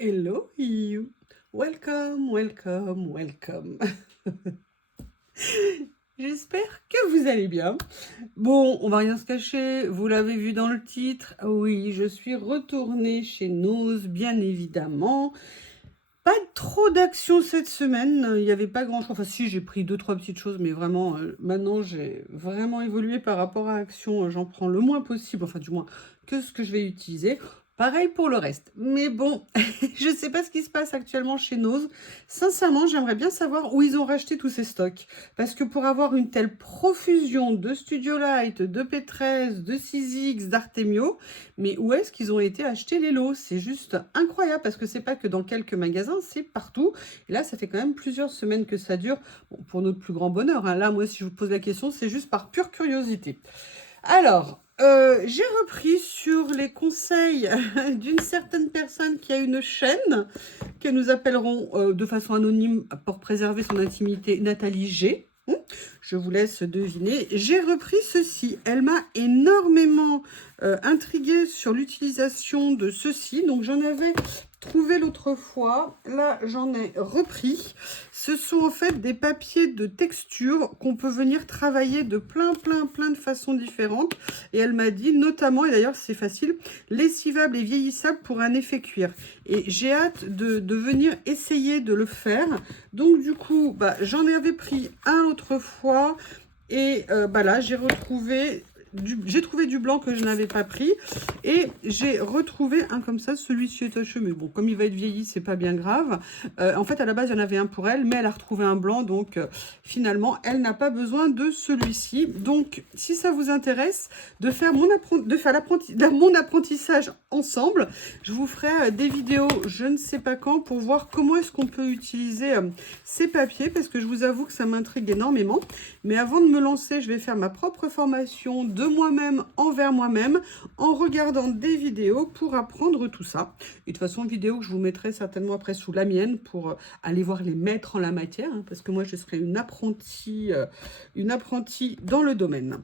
Hello you. Welcome, welcome, welcome. J'espère que vous allez bien. Bon, on va rien se cacher, vous l'avez vu dans le titre. Oui, je suis retournée chez Nose, bien évidemment. Pas trop d'action cette semaine, il n'y avait pas grand-chose. Enfin si, j'ai pris 2-3 petites choses, mais vraiment, maintenant j'ai vraiment évolué par rapport à Action. J'en prends le moins possible, enfin du moins que ce que je vais utiliser. Pareil pour le reste. Mais bon, je ne sais pas ce qui se passe actuellement chez Nose. Sincèrement, j'aimerais bien savoir où ils ont racheté tous ces stocks. Parce que pour avoir une telle profusion de Studio Light, de P13, de 6X, d'Artemio, mais où est-ce qu'ils ont été acheter les lots? C'est juste incroyable parce que c'est pas que dans quelques magasins, c'est partout. Et là, ça fait quand même plusieurs semaines que ça dure. Bon, pour notre plus grand bonheur, hein. Là, moi, si je vous pose la question, c'est juste par pure curiosité. Alors, j'ai repris sur les conseils d'une certaine personne qui a une chaîne que nous appellerons de façon anonyme pour préserver son intimité Nathalie G. Je vous laisse deviner. J'ai repris ceci. Elle m'a énormément intriguée sur l'utilisation de ceci. Donc j'en avais trouvé l'autre fois. Là, j'en ai repris. Ce sont en fait des papiers de texture qu'on peut venir travailler de plein de façons différentes. Et elle m'a dit notamment, et d'ailleurs c'est facile, lessivable et vieillissable pour un effet cuir. Et j'ai hâte de venir essayer de le faire. Donc du coup, j'en avais pris un autrefois. Et là, j'ai trouvé du blanc que je n'avais pas pris. Et j'ai retrouvé un comme ça. Celui-ci est taché, mais bon, comme il va être vieilli, c'est pas bien grave. En fait, à la base, il y en avait un pour elle, mais elle a retrouvé un blanc. Donc, finalement, elle n'a pas besoin de celui-ci. Donc, si ça vous intéresse de faire mon apprentissage ensemble, je vous ferai des vidéos, je ne sais pas quand, pour voir comment est-ce qu'on peut utiliser ces papiers, parce que je vous avoue que ça m'intrigue énormément. Mais avant de me lancer, je vais faire ma propre formation de moi-même envers moi-même en regardant des vidéos pour apprendre tout ça. Et de toute façon, vidéo que je vous mettrai certainement après sous la mienne pour aller voir les maîtres en la matière, hein, parce que moi, je serai une apprentie dans le domaine.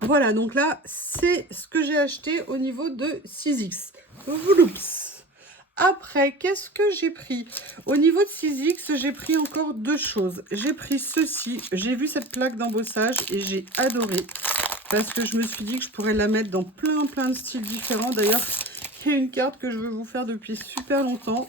Voilà, donc là, c'est ce que j'ai acheté au niveau de 6X. Vloups. Après, qu'est-ce que j'ai pris? Au niveau de 6X, j'ai pris encore deux choses. J'ai pris ceci. J'ai vu cette plaque d'embossage et j'ai adoré. Parce que je me suis dit que je pourrais la mettre dans plein de styles différents. D'ailleurs, il y a une carte que je veux vous faire depuis super longtemps.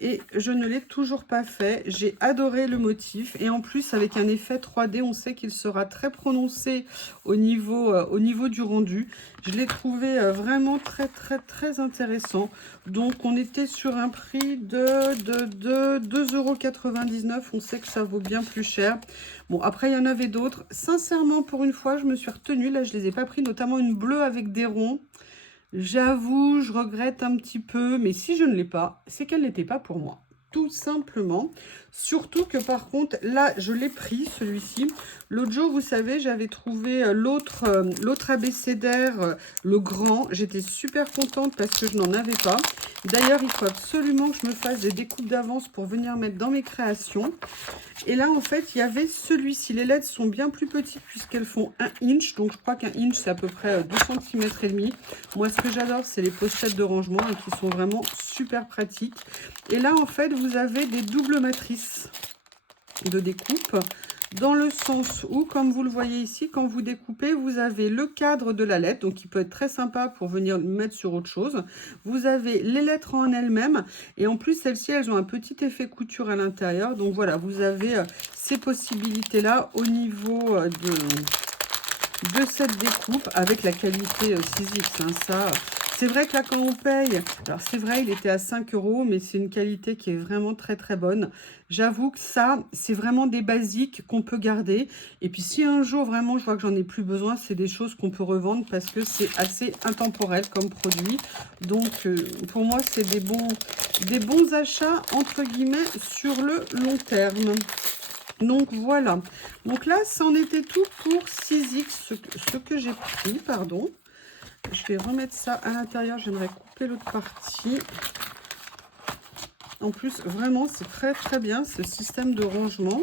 Et je ne l'ai toujours pas fait. J'ai adoré le motif. Et en plus, avec un effet 3D, on sait qu'il sera très prononcé au niveau du rendu. Je l'ai trouvé vraiment très intéressant. Donc, on était sur un prix de 2,99 €. On sait que ça vaut bien plus cher. Bon, après, il y en avait d'autres. Sincèrement, pour une fois, je me suis retenue. Là, je ne les ai pas pris, notamment une bleue avec des ronds. J'avoue, je regrette un petit peu, mais si je ne l'ai pas, c'est qu'elle n'était pas pour moi. Tout simplement. Surtout que par contre, là, je l'ai pris, celui-ci. L'autre jour, vous savez, j'avais trouvé l'autre abécédaire, le grand. J'étais super contente parce que je n'en avais pas. D'ailleurs, il faut absolument que je me fasse des découpes d'avance pour venir mettre dans mes créations. Et là, en fait, il y avait celui-ci. Les lettres sont bien plus petites puisqu'elles font 1 inch. Donc, je crois qu'un inch, c'est à peu près 2 cm et demi. Moi, ce que j'adore, c'est les pochettes de rangement et qui sont vraiment super pratiques. Et là, en fait, vous avez des doubles matrices de découpe. Dans le sens où, comme vous le voyez ici, quand vous découpez, vous avez le cadre de la lettre, donc qui peut être très sympa pour venir mettre sur autre chose. Vous avez les lettres en elles-mêmes, et en plus, celles-ci, elles ont un petit effet couture à l'intérieur. Donc voilà, vous avez ces possibilités-là au niveau de cette découpe, avec la qualité 6X. Hein, ça... C'est vrai que là, quand on paye, alors c'est vrai, il était à 5 €, mais c'est une qualité qui est vraiment très bonne. J'avoue que ça, c'est vraiment des basiques qu'on peut garder. Et puis si un jour, vraiment, je vois que j'en ai plus besoin, c'est des choses qu'on peut revendre parce que c'est assez intemporel comme produit. Donc, pour moi, c'est des bons achats, entre guillemets, sur le long terme. Donc voilà. Donc là, c'en était tout pour 6X, ce que j'ai pris, pardon. Je vais remettre ça à l'intérieur. J'aimerais couper l'autre partie. En plus, vraiment, c'est très bien ce système de rangement.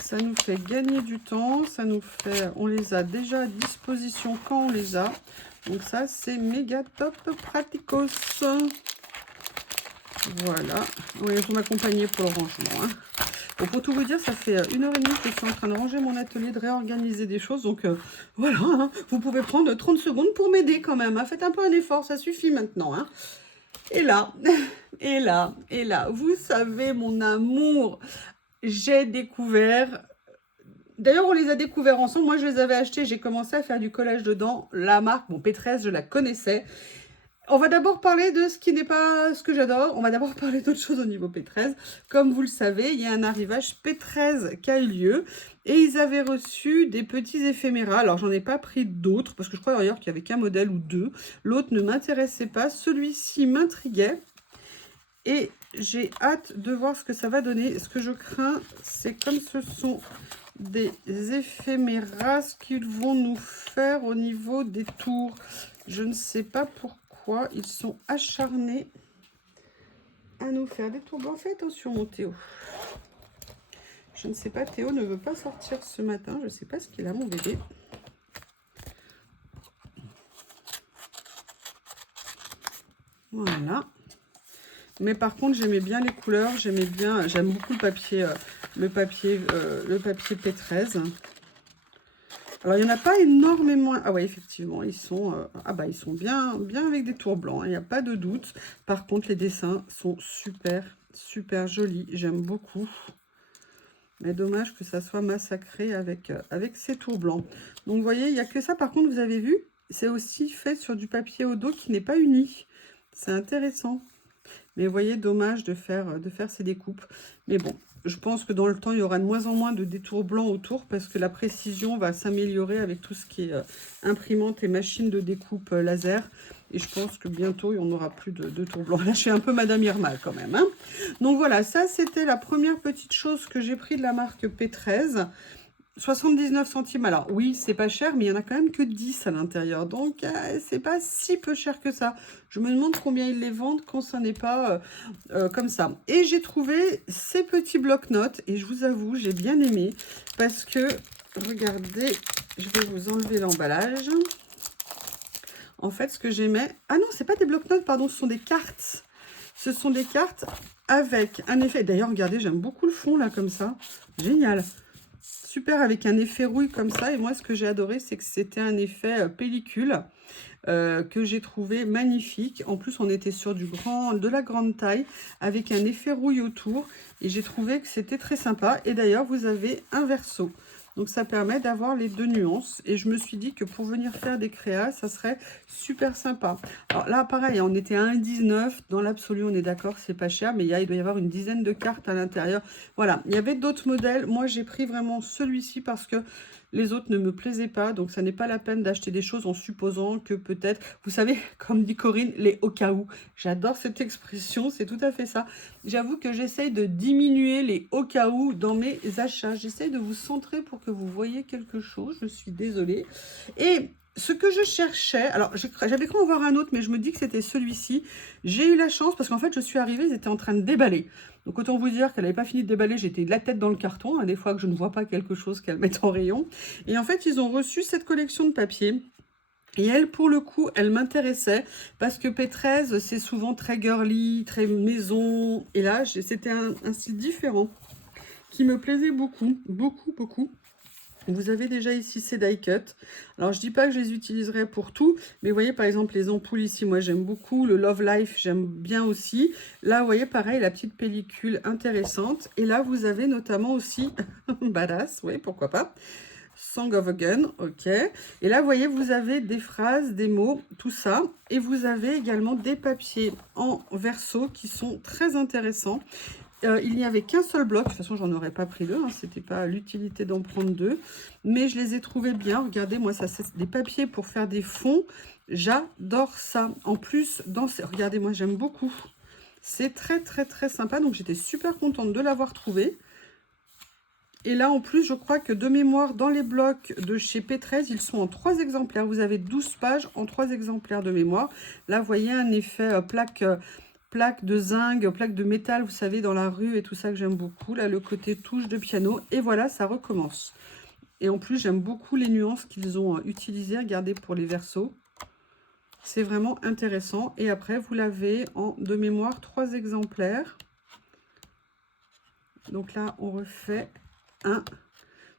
Ça nous fait gagner du temps. Ça nous fait... On les a déjà à disposition quand on les a. Donc ça, c'est méga top praticos. Voilà. Oui, vous m'accompagnez pour le rangement. Hein. Bon, pour tout vous dire, ça fait 1h30 que je suis en train de ranger mon atelier, de réorganiser des choses. Donc voilà, hein, vous pouvez prendre 30 secondes pour m'aider quand même. Hein. Faites un peu un effort, ça suffit maintenant. Hein. Et là, et là, et là, vous savez mon amour, j'ai découvert... D'ailleurs, on les a découverts ensemble. Moi, je les avais achetés. J'ai commencé à faire du collage dedans. La marque, bon, P13, je la connaissais. On va d'abord parler de ce qui n'est pas ce que j'adore. On va d'abord parler d'autre chose au niveau P13. Comme vous le savez, il y a un arrivage P13 qui a eu lieu. Et ils avaient reçu des petits éphéméras. Alors, j'en ai pas pris d'autres. Parce que je crois d'ailleurs qu'il n'y avait qu'un modèle ou deux. L'autre ne m'intéressait pas. Celui-ci m'intriguait. Et j'ai hâte de voir ce que ça va donner. Ce que je crains, c'est comme ce sont des éphéméras, ce qu'ils vont nous faire au niveau des tours. Je ne sais pas pourquoi ils sont acharnés à nous faire des tours blancs. Fais attention, mon Théo. Je ne sais pas, Théo ne veut pas sortir ce matin. Je ne sais pas ce qu'il a, mon bébé. Voilà. Mais par contre, j'aimais bien les couleurs. J'aime beaucoup le papier P13. Alors, il n'y en a pas énormément. Ah ouais, effectivement, ils sont, ils sont bien avec des tours blancs. Il n'y a pas de doute. Par contre, les dessins sont super, super jolis. J'aime beaucoup. Mais dommage que ça soit massacré avec ces tours blancs. Donc, vous voyez, il n'y a que ça. Par contre, vous avez vu, c'est aussi fait sur du papier au dos qui n'est pas uni. C'est intéressant. Mais vous voyez, dommage de faire ces découpes. Mais bon, je pense que dans le temps, il y aura de moins en moins de détours blancs autour parce que la précision va s'améliorer avec tout ce qui est imprimante et machine de découpe laser. Et je pense que bientôt, il n'y en aura plus de tours blancs. Là, je suis un peu Madame Irma quand même. Hein. Donc voilà, ça, c'était la première petite chose que j'ai pris de la marque P13. 79 centimes. Alors oui, c'est pas cher, mais il y en a quand même que 10 à l'intérieur. Donc, c'est pas si peu cher que ça. Je me demande combien ils les vendent quand ça n'est pas comme ça. Et j'ai trouvé ces petits blocs-notes. Et je vous avoue, j'ai bien aimé. Parce que, regardez, je vais vous enlever l'emballage. En fait, ce que j'aimais... Ah non, c'est pas des blocs-notes, pardon, ce sont des cartes. Ce sont des cartes avec un effet... D'ailleurs, regardez, j'aime beaucoup le fond, là, comme ça. Génial. Super, avec un effet rouille comme ça. Et moi, ce que j'ai adoré, c'est que c'était un effet pellicule que j'ai trouvé magnifique. En plus, on était sur de la grande taille avec un effet rouille autour. Et j'ai trouvé que c'était très sympa. Et d'ailleurs, vous avez un verso. Donc, ça permet d'avoir les deux nuances. Et je me suis dit que pour venir faire des créas, ça serait super sympa. Alors là, pareil, on était à 1,19. Dans l'absolu, on est d'accord, c'est pas cher. Mais il doit y avoir une dizaine de cartes à l'intérieur. Voilà, il y avait d'autres modèles. Moi, j'ai pris vraiment celui-ci parce que les autres ne me plaisaient pas. Donc, ça n'est pas la peine d'acheter des choses en supposant que peut-être... Vous savez, comme dit Corinne, les au cas où. J'adore cette expression, c'est tout à fait ça. J'avoue que j'essaye de diminuer les au cas où dans mes achats. J'essaye de vous centrer pour que vous voyez quelque chose. Je suis désolée. Et ce que je cherchais, alors j'avais cru en voir un autre, mais je me dis que c'était celui-ci. J'ai eu la chance parce qu'en fait, je suis arrivée, ils étaient en train de déballer. Donc autant vous dire qu'elle n'avait pas fini de déballer, j'étais la tête dans le carton, hein, des fois que je ne vois pas quelque chose qu'elle met en rayon. Et en fait, ils ont reçu cette collection de papier. Et elle, pour le coup, elle m'intéressait parce que P13, c'est souvent très girly, très maison. Et là, c'était un style différent qui me plaisait beaucoup, beaucoup, beaucoup. Vous avez déjà ici ces die cut. Alors, je dis pas que je les utiliserai pour tout, mais vous voyez, par exemple, les ampoules ici, moi, j'aime beaucoup. Le Love Life, j'aime bien aussi. Là, vous voyez, pareil, la petite pellicule intéressante. Et là, vous avez notamment aussi, badass, oui, pourquoi pas. Song of a Gun, ok. Et là, vous voyez, vous avez des phrases, des mots, tout ça. Et vous avez également des papiers en verso qui sont très intéressants. Il n'y avait qu'un seul bloc. De toute façon, j'en aurais pas pris deux. Hein, c'était pas l'utilité d'en prendre deux. Mais je les ai trouvés bien. Regardez, moi, ça c'est des papiers pour faire des fonds. J'adore ça. En plus, regardez, moi, j'aime beaucoup. C'est très, très, très sympa. Donc, j'étais super contente de l'avoir trouvé. Et là, en plus, je crois que de mémoire, dans les blocs de chez P13, ils sont en 3 exemplaires. Vous avez 12 pages en 3 exemplaires de mémoire. Là, vous voyez un effet plaque de zinc, plaque de métal, vous savez, dans la rue et tout ça que j'aime beaucoup. Là, le côté touche de piano. Et voilà, ça recommence. Et en plus, j'aime beaucoup les nuances qu'ils ont utilisées. Regardez pour les versos. C'est vraiment intéressant. Et après, vous l'avez en, de mémoire, 3 exemplaires. Donc là, on refait 1,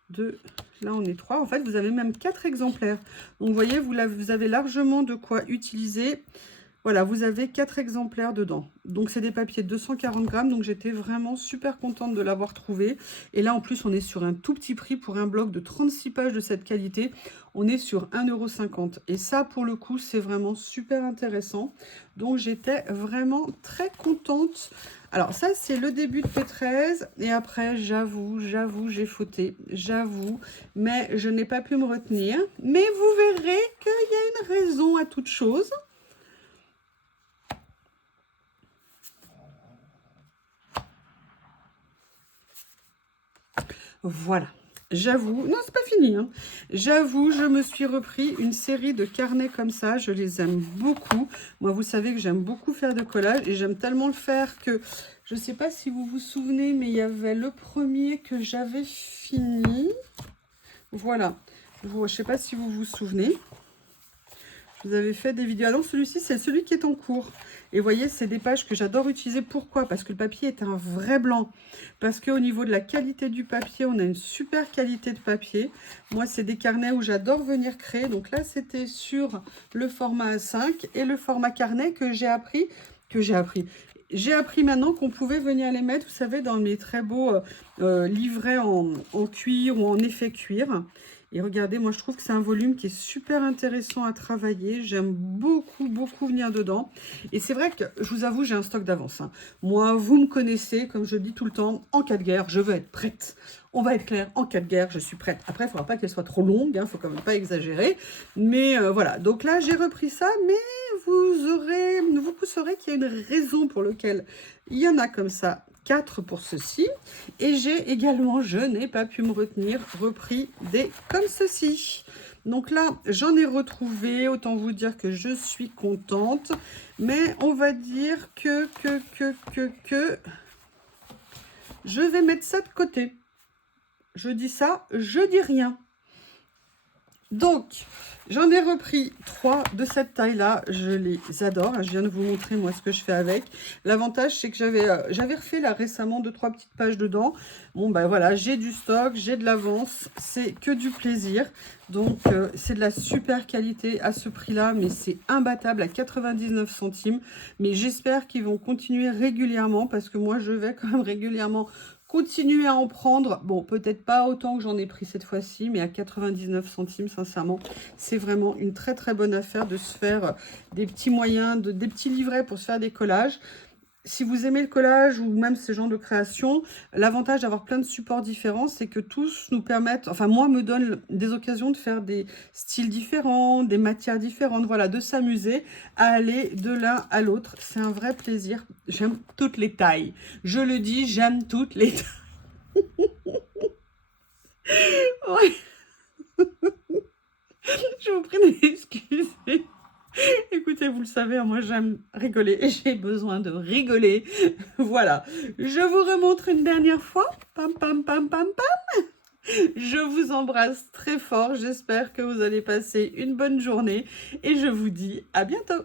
2, là on est 3. En fait, vous avez même 4 exemplaires. Donc, vous voyez, vous avez largement de quoi utiliser. Voilà, vous avez 4 exemplaires dedans. Donc, c'est des papiers de 240 grammes. Donc, j'étais vraiment super contente de l'avoir trouvé. Et là, en plus, on est sur un tout petit prix pour un bloc de 36 pages de cette qualité. On est sur 1,50 €. Et ça, pour le coup, c'est vraiment super intéressant. Donc, j'étais vraiment très contente. Alors, ça, c'est le début de P13. Et après, j'avoue, j'ai fauté. J'avoue. Mais je n'ai pas pu me retenir. Mais vous verrez qu'il y a une raison à toute chose. Voilà, j'avoue, non, c'est pas fini, hein. J'avoue, je me suis repris une série de carnets comme ça, je les aime beaucoup. Moi, vous savez que j'aime beaucoup faire de collage et j'aime tellement le faire que, je sais pas si vous vous souvenez, mais il y avait le premier que j'avais fini. Voilà, je sais pas si vous vous souvenez. Je vous avais fait des vidéos. Alors, celui-ci, c'est celui qui est en cours. Et vous voyez, c'est des pages que j'adore utiliser. Pourquoi? Parce que le papier est un vrai blanc. Parce qu'au niveau de la qualité du papier, on a une super qualité de papier. Moi, c'est des carnets où j'adore venir créer. Donc là, c'était sur le format A5 et le format carnet que j'ai appris. J'ai appris maintenant qu'on pouvait venir les mettre, vous savez, dans mes très beaux livrets en cuir ou en effet cuir. Et regardez, moi je trouve que c'est un volume qui est super intéressant à travailler. J'aime beaucoup, beaucoup venir dedans. Et c'est vrai que, je vous avoue, j'ai un stock d'avance, hein. Moi, vous me connaissez, comme je le dis tout le temps, en cas de guerre, je veux être prête. On va être clair, en cas de guerre, je suis prête. Après, il ne faudra pas qu'elle soit trop longue, il ne faut quand même pas exagérer. Mais voilà, donc là, j'ai repris ça, mais vous saurez qu'il y a une raison pour laquelle il y en a comme ça. 4 pour ceci. Et j'ai également, je n'ai pas pu me retenir, repris des comme ceci. Donc là, j'en ai retrouvé. Autant vous dire que je suis contente. Mais on va dire que je vais mettre ça de côté. Je dis ça, je dis rien. Donc, j'en ai repris 3 de cette taille-là. Je les adore. Je viens de vous montrer, moi, ce que je fais avec. L'avantage, c'est que j'avais refait, là, récemment, 2-3 petites pages dedans. Bon, ben voilà, j'ai du stock, j'ai de l'avance. C'est que du plaisir. Donc, c'est de la super qualité à ce prix-là. Mais c'est imbattable à 99 centimes. Mais j'espère qu'ils vont continuer régulièrement parce que moi, je vais quand même régulièrement continuer à en prendre. Bon, peut-être pas autant que j'en ai pris cette fois-ci, mais à 99 centimes, sincèrement, c'est vraiment une très très bonne affaire de se faire des petits moyens, des petits livrets pour se faire des collages. Si vous aimez le collage ou même ce genre de création, l'avantage d'avoir plein de supports différents, c'est que tous nous permettent, enfin moi, me donne des occasions de faire des styles différents, des matières différentes, voilà, de s'amuser à aller de l'un à l'autre. C'est un vrai plaisir. J'aime toutes les tailles. Je le dis, j'aime toutes les tailles. Ouais. Je vous prie d'excuser. Écoutez, vous le savez, moi j'aime rigoler et j'ai besoin de rigoler. Voilà, je vous remontre une dernière fois. Pam, pam, pam, pam, pam. Je vous embrasse très fort. J'espère que vous allez passer une bonne journée et je vous dis à bientôt.